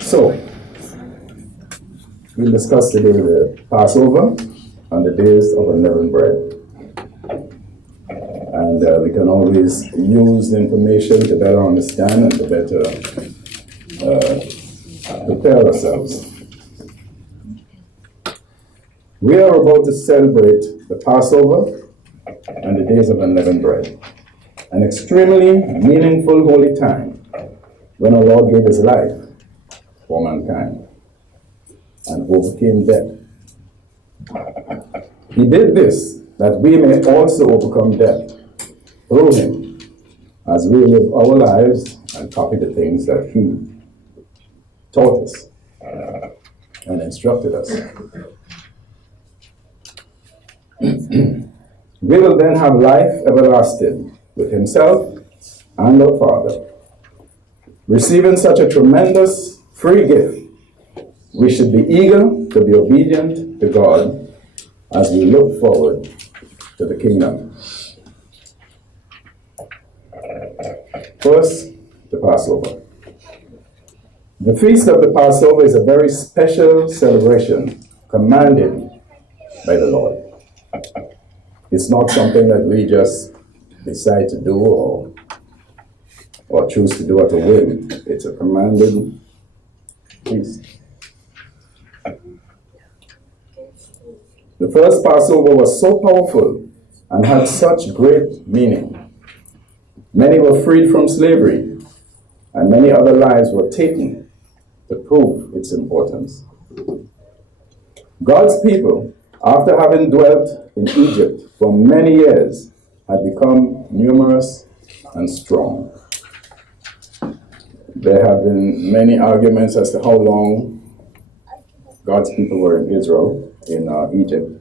So, we'll discuss today the Passover and the days of unleavened bread. And we can always use the information to better understand and to better prepare ourselves. We are about to celebrate the Passover and the days of unleavened bread, an extremely meaningful holy time when our Lord gave his life for mankind and overcame death. He did this that we may also overcome death through him as we live our lives and copy the things that he taught us and instructed us. We will then have life everlasting with himself and our Father. Receiving such a tremendous free gift, we should be eager to be obedient to God as we look forward to the kingdom. First, the Passover. The feast of the Passover is a very special celebration commanded by the Lord. It's not something that we just decide to do or choose to do at a whim. It's a commanded feast. The first Passover was so powerful and had such great meaning. Many were freed from slavery, and many other lives were taken to prove its importance. God's people, after having dwelt in Egypt for many years, had become numerous and strong. There have been many arguments as to how long God's people were in Israel, in Egypt.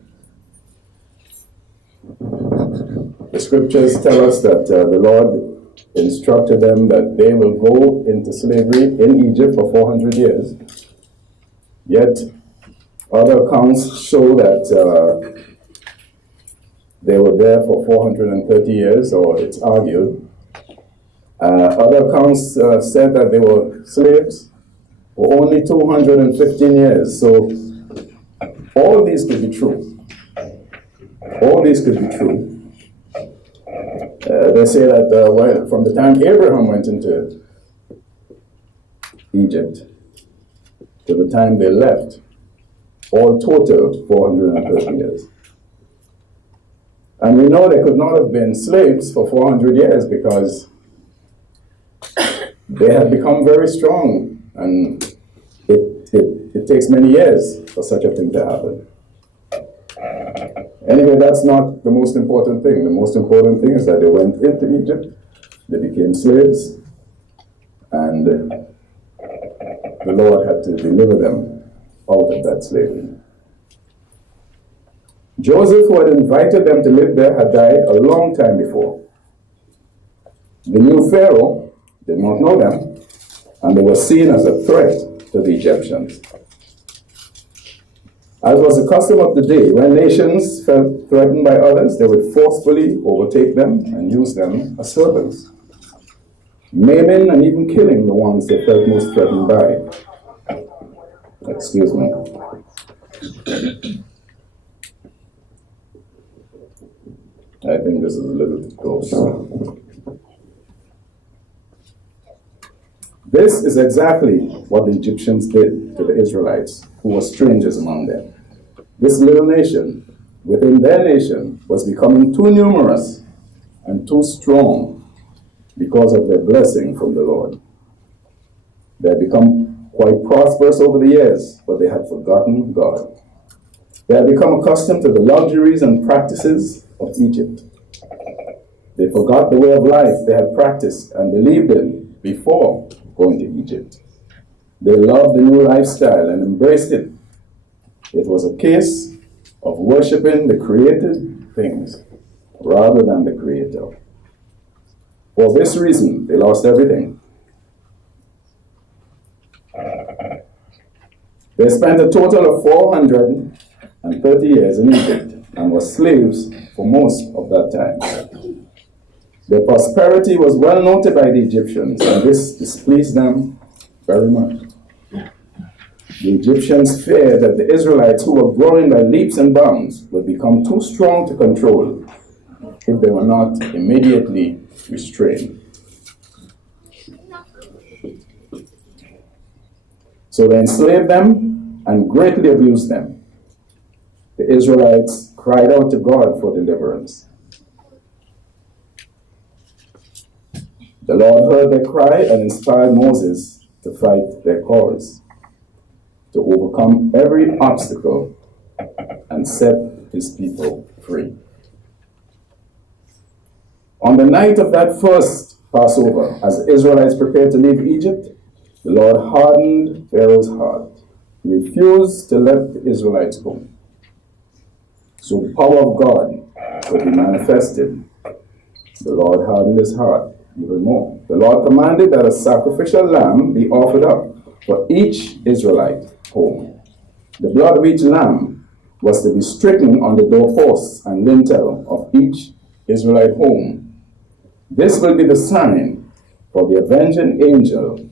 The scriptures tell us that the Lord instructed them that they will go into slavery in Egypt for 400 years. Yet, other accounts show that they were there for 430 years, or it's argued. Other accounts said that they were slaves for only 215 years. So, all these could be true. All these could be true. They say that from the time Abraham went into Egypt to the time they left, all totaled 430 years. And we know they could not have been slaves for 400 years because they had become very strong, and it takes many years for such a thing to happen. Anyway, that's not the most important thing. The most important thing is that they went into Egypt, they became slaves, and the Lord had to deliver them out of that slavery. Joseph, who had invited them to live there, had died a long time before. The new Pharaoh did not know them, and they were seen as a threat to the Egyptians. As was the custom of the day, when nations felt threatened by others, they would forcefully overtake them and use them as servants, maiming and even killing the ones they felt most threatened by. Excuse me. I think this is a little too close. This is exactly what the Egyptians did to the Israelites, who were strangers among them. This little nation, within their nation, was becoming too numerous and too strong because of their blessing from the Lord. They had become quite prosperous over the years, but they had forgotten God. They had become accustomed to the luxuries and practices of Egypt. They forgot the way of life they had practiced and believed in before going to Egypt. They loved the new lifestyle and embraced it. It was a case of worshiping the created things rather than the Creator. For this reason, they lost everything. They spent a total of 430 years in Egypt and were slaves for most of that time. Their prosperity was well noted by the Egyptians, and this displeased them very much. The Egyptians feared that the Israelites, who were growing by leaps and bounds, would become too strong to control if they were not immediately restrained. So they enslaved them and greatly abused them. The Israelites cried out to God for deliverance. The Lord heard their cry and inspired Moses to fight their cause, to overcome every obstacle and set his people free. On the night of that first Passover, as the Israelites prepared to leave Egypt, the Lord hardened Pharaoh's heart. He refused to let the Israelites go. So the power of God could be manifested. The Lord hardened his heart even more. The Lord commanded that a sacrificial lamb be offered up for each Israelite home. The blood of each lamb was to be stricken on the doorposts and lintel of each Israelite home. This will be the sign for the avenging angel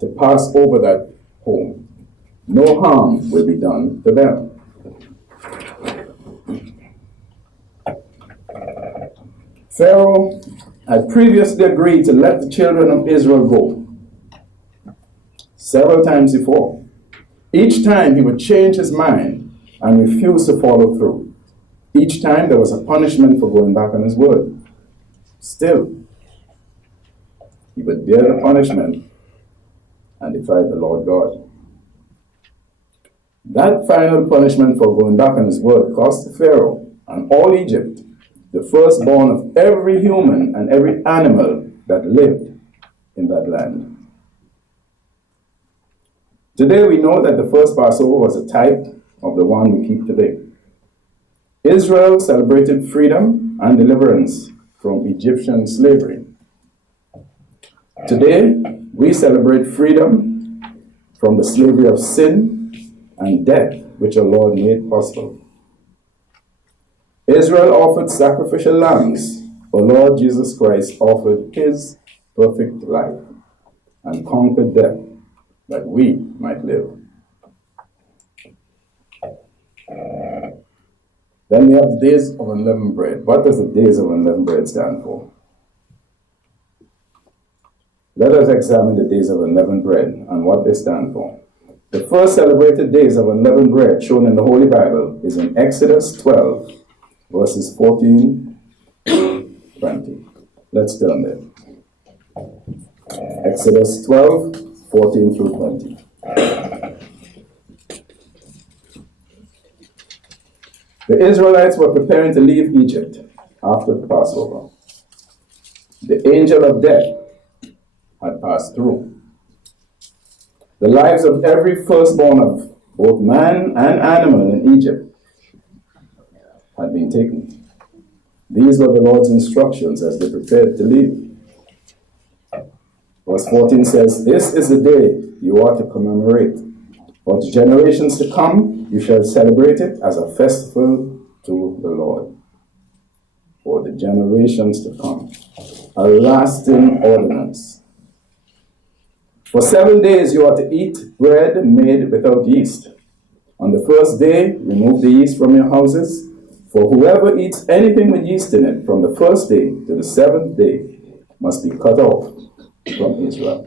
to pass over that home. No harm will be done to them. Pharaoh had previously agreed to let the children of Israel go several times before. Each time he would change his mind and refuse to follow through. Each time there was a punishment for going back on his word. Still, he would bear the punishment and defied the Lord God. That final punishment for going back on his word cost the Pharaoh and all Egypt the firstborn of every human and every animal that lived in that land. Today we know that the first Passover was a type of the one we keep today. Israel celebrated freedom and deliverance from Egyptian slavery. Today, we celebrate freedom from the slavery of sin and death, which our Lord made possible. Israel offered sacrificial lambs. Our Lord Jesus Christ offered his perfect life and conquered death that we might live. Then we have the days of unleavened bread. What does the days of unleavened bread stand for? Let us examine the days of unleavened bread and what they stand for. The first celebrated days of unleavened bread shown in the Holy Bible is in Exodus 12, verses 14 to 20. Let's turn there. Exodus 12, 14 through 20. The Israelites were preparing to leave Egypt after the Passover. The angel of death had passed through. The lives of every firstborn of both man and animal in Egypt had been taken. These were the Lord's instructions as they prepared to leave. Verse 14 says, "This is the day you are to commemorate. For the generations to come, you shall celebrate it as a festival to the Lord." For the generations to come. A lasting ordinance. For 7 days you are to eat bread made without yeast. On the first day, remove the yeast from your houses. For whoever eats anything with yeast in it from the first day to the 7th day must be cut off from Israel.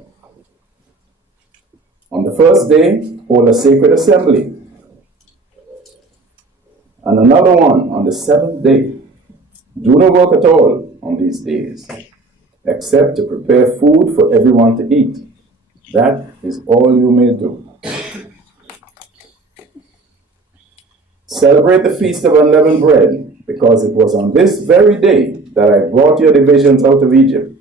On the first day, hold a sacred assembly. And another one on the 7th day. Do no work at all on these days, except to prepare food for everyone to eat. That is all you may do. Celebrate the Feast of Unleavened Bread, because it was on this very day that I brought your divisions out of Egypt.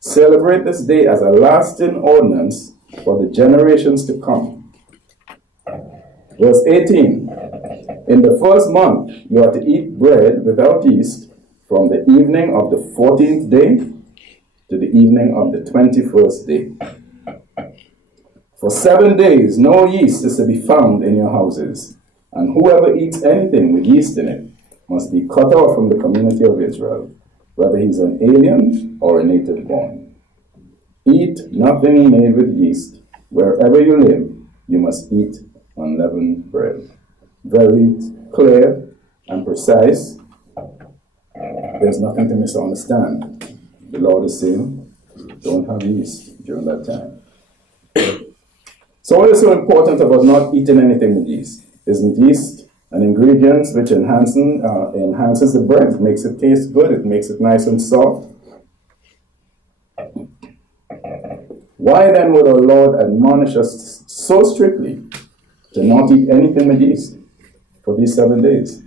Celebrate this day as a lasting ordinance for the generations to come. Verse 18, in the first month you are to eat bread without yeast from the evening of the 14th day to the evening of the 21st day. For 7 days no yeast is to be found in your houses, and whoever eats anything with yeast in it must be cut off from the community of Israel, whether he's an alien or a native born. Eat nothing made with yeast wherever you live, you must eat unleavened bread. Very clear and precise. There's nothing to misunderstand. The Lord is saying, don't have yeast during that time. So what is so important about not eating anything with yeast? Isn't yeast an ingredient which enhances the bread? It makes it taste good. It makes it nice and soft. Why then would our Lord admonish us so strictly to not eat anything with yeast for these 7 days?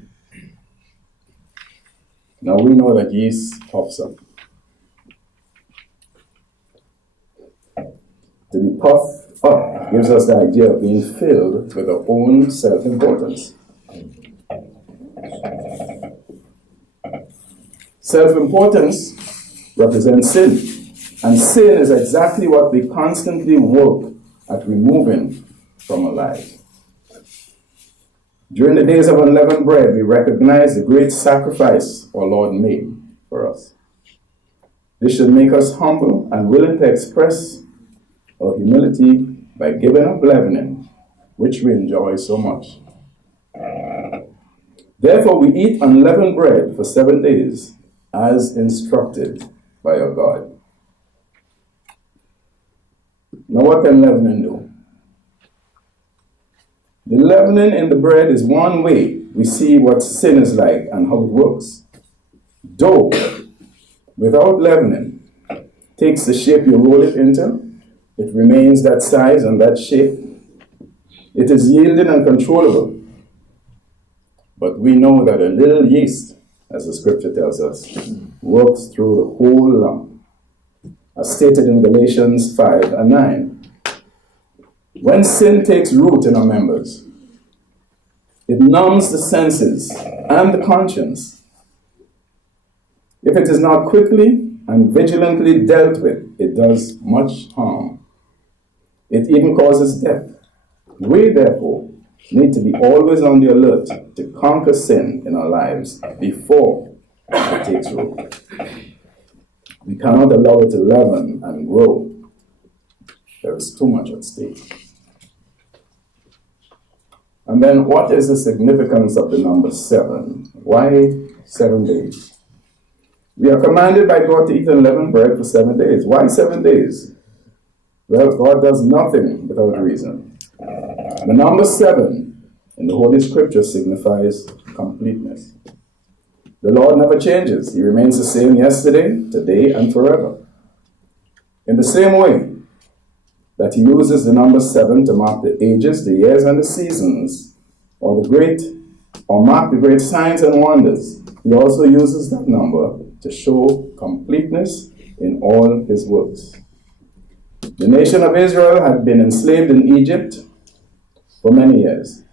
Now we know that yeast puffs up. To be puffed up gives us the idea of being filled with our own self-importance. Self-importance represents sin. And sin is exactly what we constantly work at removing from our lives. During the days of unleavened bread, we recognize the great sacrifice our Lord made for us. This should make us humble and willing to express our humility by giving up leavening, which we enjoy so much. Therefore, we eat unleavened bread for 7 days, as instructed by our God. Now, what can leavening do? The leavening in the bread is one way we see what sin is like and how it works. Dough, without leavening, takes the shape you roll it into. It remains that size and that shape. It is yielding and controllable. But we know that a little yeast, as the scripture tells us, works through the whole lump, as stated in Galatians 5 and 9. When sin takes root in our members, it numbs the senses and the conscience. If it is not quickly and vigilantly dealt with, it does much harm. It even causes death. We, therefore, need to be always on the alert to conquer sin in our lives before it takes root. We cannot allow it to leaven and grow. There is too much at stake. And then, what is the significance of the number 7? Why 7 days? We are commanded by God to eat unleavened bread for 7 days. Why 7 days? Well, God does nothing without reason. The number 7 in the Holy Scripture signifies completeness. The Lord never changes. He remains the same yesterday, today, and forever. In the same way that he uses the number 7 to mark the ages, the years, and the seasons, or mark the great signs and wonders, he also uses that number to show completeness in all his works. The nation of Israel had been enslaved in Egypt for many years.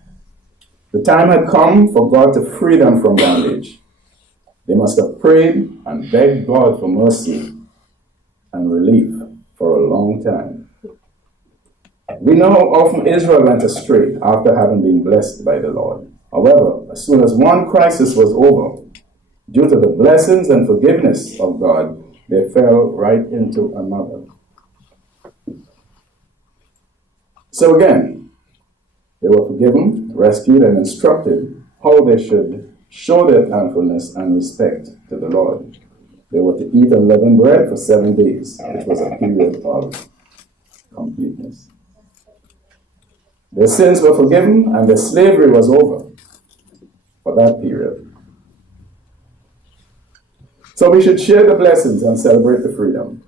The time had come for God to free them from bondage. They must have prayed and begged God for mercy and relief for a long time. We know how often Israel went astray after having been blessed by the Lord. However, as soon as one crisis was over, due to the blessings and forgiveness of God, they fell right into another. So again, they were forgiven, rescued, and instructed how they should show their thankfulness and respect to the Lord. They were to eat unleavened bread for 7 days, which was a period of completeness. Their sins were forgiven and their slavery was over for that period. So we should share the blessings and celebrate the freedom.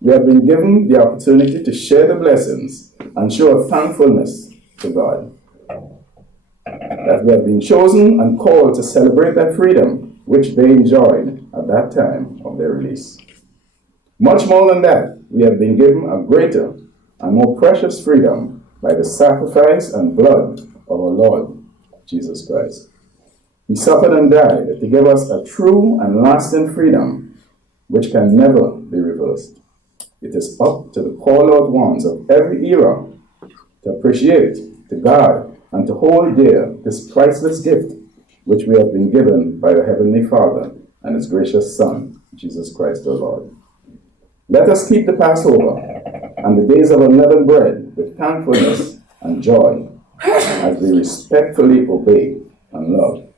We have been given the opportunity to share the blessings and show a thankfulness to God. That we have been chosen and called to celebrate that freedom which they enjoyed at that time of their release. Much more than that, we have been given a greater and more precious freedom by the sacrifice and blood of our Lord Jesus Christ. He suffered and died to give us a true and lasting freedom which can never be reversed. It is up to the called-out ones of every era to appreciate, to guard, and to hold dear this priceless gift which we have been given by our Heavenly Father and His gracious Son, Jesus Christ our Lord. Let us keep the Passover and the days of unleavened bread with thankfulness and joy as they respectfully obey and love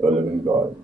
the living God.